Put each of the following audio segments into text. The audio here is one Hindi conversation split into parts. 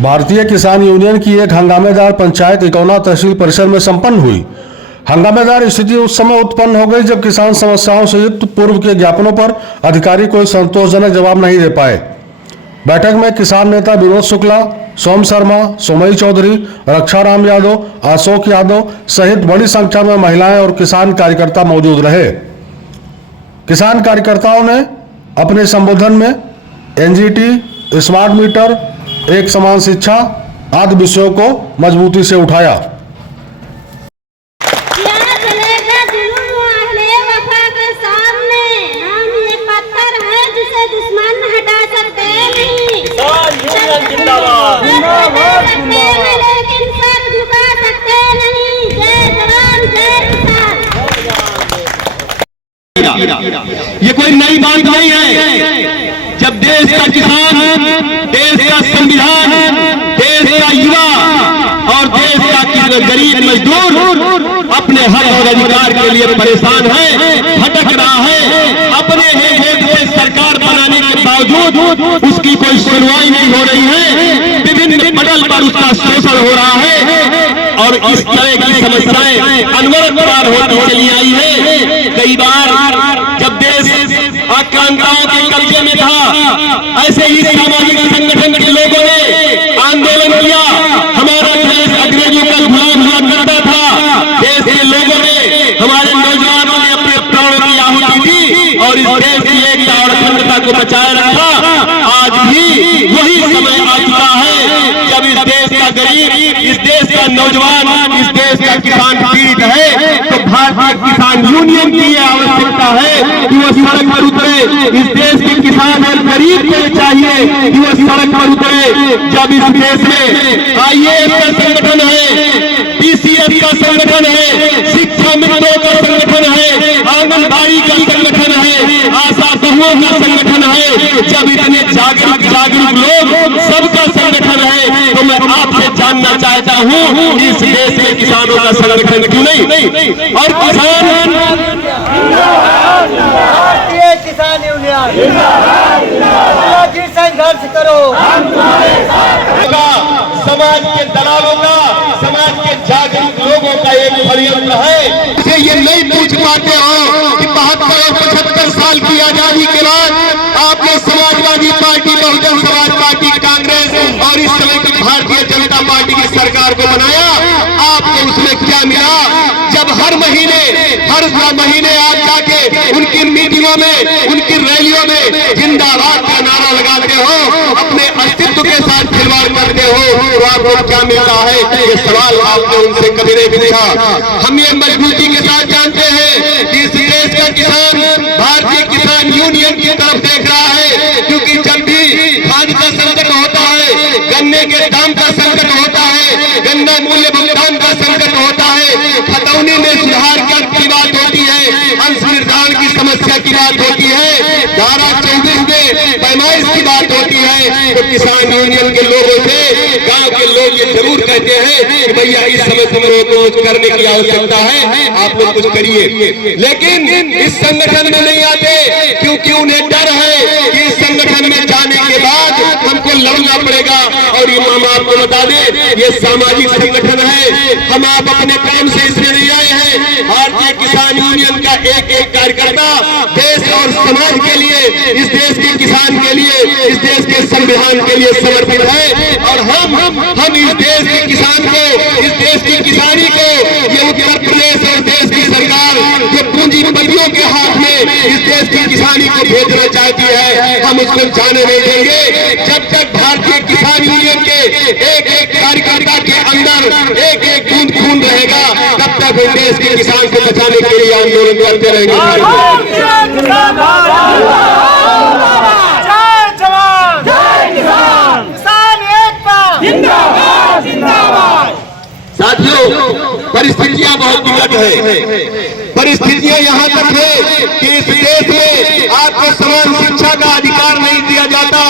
भारतीय किसान यूनियन की एक हंगामेदार पंचायत इकौना तहसील परिसर में संपन्न हुई। हंगामेदार स्थिति उस समय उत्पन्न हो गई जब किसान समस्याओं से युक्त पूर्व के ज्ञापनों पर अधिकारी कोई संतोषजनक जवाब नहीं दे पाए। बैठक में किसान नेता विनोद शुक्ला, सोम शर्मा, सोमई चौधरी, रक्षाराम यादव, अशोक यादव सहित बड़ी संख्या में महिलाएं और किसान कार्यकर्ता मौजूद रहे। किसान कार्यकर्ताओं ने अपने संबोधन में एनजीटी, स्मार्ट मीटर, एक समान शिक्षा आदि विषयों को मजबूती से उठाया। ये कोई नई बात नहीं है। जब देश का किसान, देश का संविधान, देश का युवा और देश का गरीब मजदूर अपने हक और अधिकार के लिए परेशान है, भटक रहा है, अपने हेतु से सरकार बनाने के बावजूद उसकी कोई सुनवाई नहीं हो रही है, विभिन्न पटल पर उसका शोषण हो रहा है और इस तरह की समस्याएं अनवरत होती चली आई है। कई बार जब देश आक्रांताओं के कब्जे में था, ऐसे ही सामाजिक संगठन के लोगों ने आंदोलन किया। हमारा देश अंग्रेजों का गुलाम हुआ करता था। देश के लोगों ने, हमारे नौजवानों ने अपने प्राणों की आहुति दी और इस देश की एकता और अखंडता को बचाए रखा। आज भी वही समय आ चुका है जब इस देश का गरीब, इस देश का नौजवान, इस देश का किसान पीड़ित है, तो भारतीय किसान यूनियन की यह आवश्यकता है कि वो सड़क पर उतरे। इस देश के किसान और गरीब को चाहिए कि वो सड़क पर उतरे। जब इस देश में आईएएस का संगठन है, पीसीएस का संगठन है, शिक्षा मित्रों का संगठन है, आंगनबाड़ी का संगठन है, आशा बहुओं का संगठन है, जब इतने जागरूक लोग सबका संगठन है, तो मैं आपसे जानना चाहता हूँ इस देश में किसानों का संगठन क्यों नहीं? और किसान यूनियन संघर्ष करो। समाज के दलालों का, समाज के जागरूक लोगों का एक षड्यंत्र है। ये नहीं पूछ पाते हो कि 72 और 75 साल की आजादी के बाद आपने समाजवादी पार्टी, बहुजन समाज पार्टी, कांग्रेस और इस समय की भारतीय जनता पार्टी की सरकार को बनाया। आपको उसमें क्या मिला? जब हर महीने आप जाके उनकी मीटिंगों में, उनकी रैलियों में जिंदाबाद का नारा लगाते हो, अपने अस्तित्व के साथ खिलवाड़ करते हो, तो आपको क्या मिलता है? ये सवाल आपने उनसे कभी नहीं पूछा। हम ये मजबूती के साथ जानते हैं कि इस देश का किसान भारतीय किसान यूनियन की तरफ देख रहा है, क्योंकि जब भी खाद का संकट होता है, गन्ने के दाम का संकट होता है, गन्ना मूल्य भुगतान का संकट होता है, खतौनी में सुधार की बात होती है, अंश निर्धारण की समस्या की बात होती है, धारा 24 में पैमाइश की बात होती है, तो किसान यूनियन के लोगों से गांव के लोग ये जरूर कहते हैं कि भैया इस समय कुछ करने की आवश्यकता है, आप लोग कुछ करिए। लेकिन इस संगठन में नहीं आते क्योंकि उन्हें डर है कि इस संगठन में जाने के बाद हमको लड़ना पड़ेगा। और ये हम आपको बता दें, ये सामाजिक संगठन है, हम आप अपने काम से इसमें नहीं आए हैं। भारतीय किसान यूनियन का एक एक कार्यकर्ता देश और समाज के लिए, इस देश के किसान के लिए, इस देश के संविधान के लिए समर्पित है। और हम इस देश के किसान को, इस देश की किसानी को, ये उत्तर प्रदेश और देश की सरकार जो पूंजीपतियों के हाथ में इस देश की किसानी को भेजना चाहती है, हम उसको जाने नहीं देंगे। जब तक भारतीय किसान यूनियन के एक एक कार्यकर्ता के अंदर एक एक बूंद खून रहेगा, तब तक हम देश के किसान को बचाने के लिए आंदोलन करते रहेंगे। साथियों, परिस्थितियां बहुत विकट है। परिस्थितियां यहाँ तक है कि इस देश में आपको समान शिक्षा का अधिकार नहीं दिया जाता।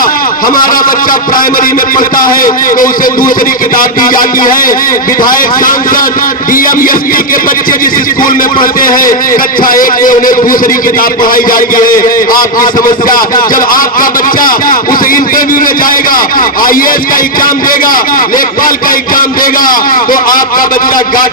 हमारा बच्चा प्राइमरी में पढ़ता है तो उसे दूसरी किताब दी जाती है। विधायक, सांसद, डीएम, एसपी के बच्चे जिस स्कूल में पढ़ते हैं कक्षा 1 में उन्हें दूसरी किताब पढ़ाई जाती है। आपकी समस्या, जब आपका बच्चा उस इंटरव्यू में जाएगा, आईएएस का एग्जाम देगा, लेखपाल का एग्जाम देगा, तो आपका बच्चा गा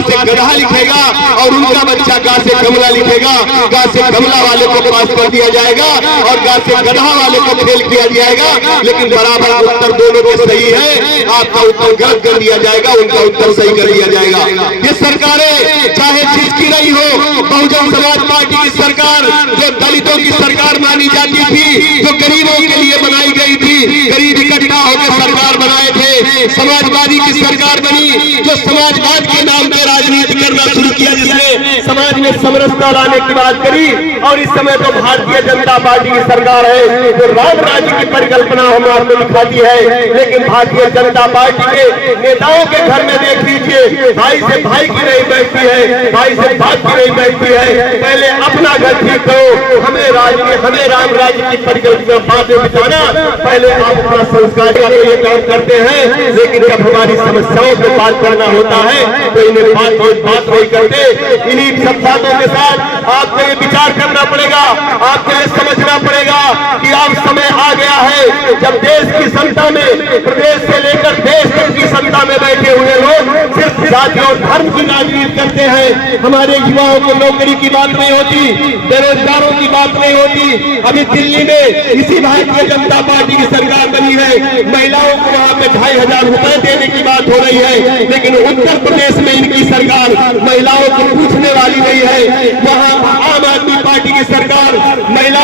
से गधा लिखेगा और उनका बच्चा गा से गमला लिखेगा। गा से गमला वाले को पास कर दिया जाएगा और गा से गधा वाले को फेल किया जाएगा। लेकिन बराबर उत्तर दोनों के सही है, आपका उत्तर गलत कर दिया जाएगा, उनका उत्तर सही कर दिया जाएगा। ये सरकारें चाहे जिसकी नहीं हो, बहुजन समाज पार्टी की सरकार जो दलितों की सरकार मानी जाती थी, जो गरीबों के लिए बनाई गई थी, गरीब इकट्ठा होकर सरकार बनाए थे, समाजवादी की सरकार बनी जो समाजवाद के नाम पे राजनीति करना शुरू किया, जिसने समाज में समरसता लाने की बात करी। और इस समय तो भारतीय जनता पार्टी की सरकार है जो राम राज्य की परिकल्पना हम आपको दिखाती है। लेकिन भारतीय जनता पार्टी के नेताओं के घर में देख लीजिए, भाई से भाई की नहीं बैठती है, भाई से बात की नहीं बैठती है। पहले अपना घर ठीक करो, हमें राम राज्य की परिकल्पना बाद में बिताना, पहले आप अपना संस्कार ये काम करते हैं। लेकिन जब हमारी समस्याओं पर बात करना होता है तो इन्हें बात नहीं करते। इन्हीं सब बातों के साथ आपको ये विचार करना पड़ेगा, आपको ये समझना पड़ेगा कि अब समय आ गया है जब देश की सत्ता में, प्रदेश से लेकर देश तक की सत्ता में बैठे हुए लोग सिर्फ जाति और धर्म की राजनीति करते हैं। हमारे युवाओं को नौकरी की बात नहीं होती, बेरोजगारों की बात नहीं होती। अभी दिल्ली में इसी भारतीय जनता पार्टी की सरकार बनी है, महिलाओं को वहां पे 2500 रुपए देने की बात हो रही है। लेकिन उत्तर प्रदेश में इनकी सरकार महिलाओं को पूछने वाली नहीं है। वहां आम आदमी पार्टी की सरकार महिला